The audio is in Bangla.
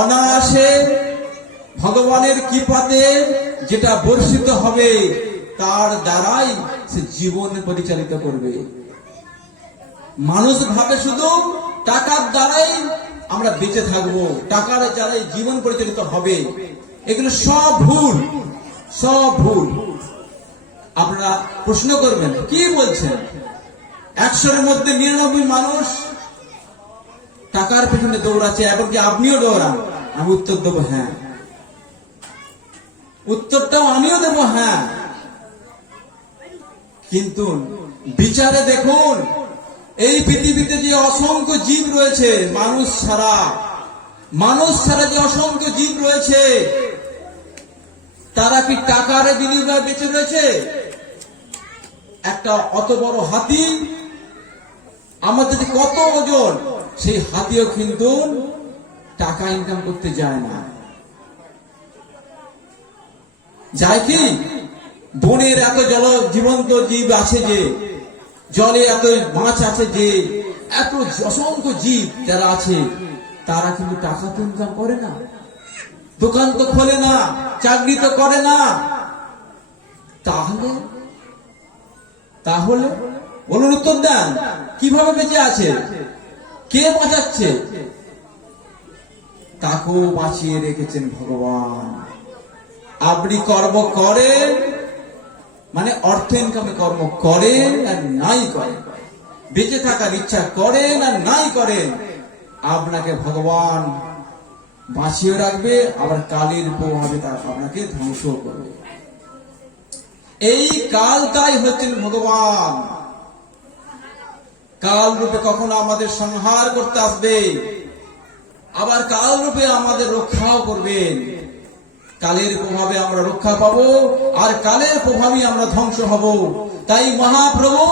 অনায়াসে ভগবানের কৃপাতে যেটা বর্ষিত হবে তার দ্বারাই সে জীবন পরিচালিত করবে। মানুষ ভাবে শুধু টাকার দ্বারাই আমরা বেঁচে থাকবো, টাকার দ্বারাই জীবন পরিচালিত হবে। এগুলো সব ভুল, সব ভুল। আপনারা প্রশ্ন করবেন কি বলছেন? 100-এর মধ্যে 99 মানুষ টাকার পেছনে দৌড়াচ্ছে, এবং কি আপনিও দৌড়ান। আমি উত্তর দেবো হ্যাঁ, উত্তরটাও আমিও দেবো হ্যাঁ। কিন্তু বিচারে দেখুন, এই পৃথিবীতে যে অসংখ্য জীব রয়েছে, মানুষ ছাড়া যে অসংখ্য জীব রয়েছে, তারা কি টাকার বিনিময়ে বেঁচে রয়েছে? একটা অত বড় হাতি, আমাদের যে কত ওজন, সেই হাতিও কিন্তু টাকা ইনকাম করতে যায় না। যায় কি? বনের এত জীবন্ত জীব আছে, যে জলে এত মাছ আছে, যে এত অসংখ্য জীব যারা আছে, তারা কিন্তু টাকা তো ইনকাম করে না, দোকান তো খোলে না, চাকরি তো করে না। তাহলে বলুন, উত্তর দেন, কিভাবে বেঁচে আছে? কে বাঁচাচ্ছে? তাকেও বাঁচিয়ে রেখেছেন ভগবান। আপনি কর্ম করেন, মানে অর্থ ইনকামে কর্ম করেন আর নাই করেন, বেঁচে থাকার ইচ্ছা করেন আর নাই করেন, আপনাকে ভগবান বাঁচিয়ে রাখবে, আবার কালের প্রভাবে তা আপনাকে ধ্বংস করবে। এই কালটাই হচ্ছেন ভগবান। কাল রূপে কখনো আমাদের সংহার করতে আসবে, আবার কাল রূপে আমাদের রক্ষাও করবেন। কালের প্রভাবে আমরা রক্ষা পাবো, আর কালের প্রভাবে আমরা ধ্বংস হব। তাই মহাপ্রভু